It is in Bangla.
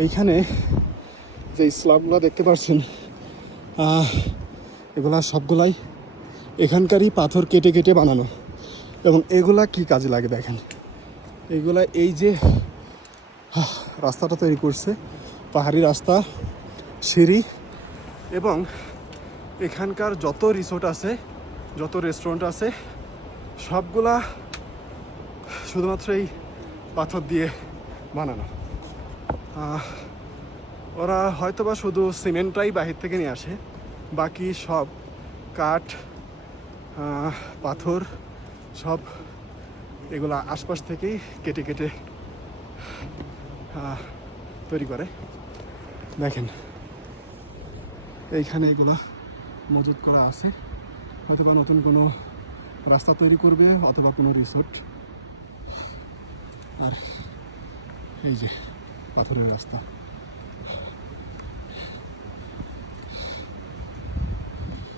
এইখানে যে স্ল্যাবগুলো দেখতে পাচ্ছেন, এগুলা সবগুলাই এখানকারই পাথর কেটে কেটে বানানো। এবং এগুলা কি কাজে লাগে দেখেন, এইগুলা এই যে রাস্তাটা তৈরি করছে, পাহাড়ি রাস্তা, সিঁড়ি, এবং এখানকার যত রিসোর্ট আছে, যত রেস্টুরেন্ট আছে, সবগুলা শুধুমাত্র এই পাথর দিয়ে বানানো। ওরা হয়তোবা শুধু সিমেন্টটাই বাহির থেকে নিয়ে আসে, বাকি সব কাঠ, পাথর সব এগুলা আশপাশ থেকেই কেটে কেটে তৈরি করে। দেখেন এইখানে এগুলো মজুত করা আছে, হয়তোবা নতুন কোনো রাস্তা তৈরি করবে অথবা কোনো রিসোর্ট। আর এই যে পাথরের রাস্তা।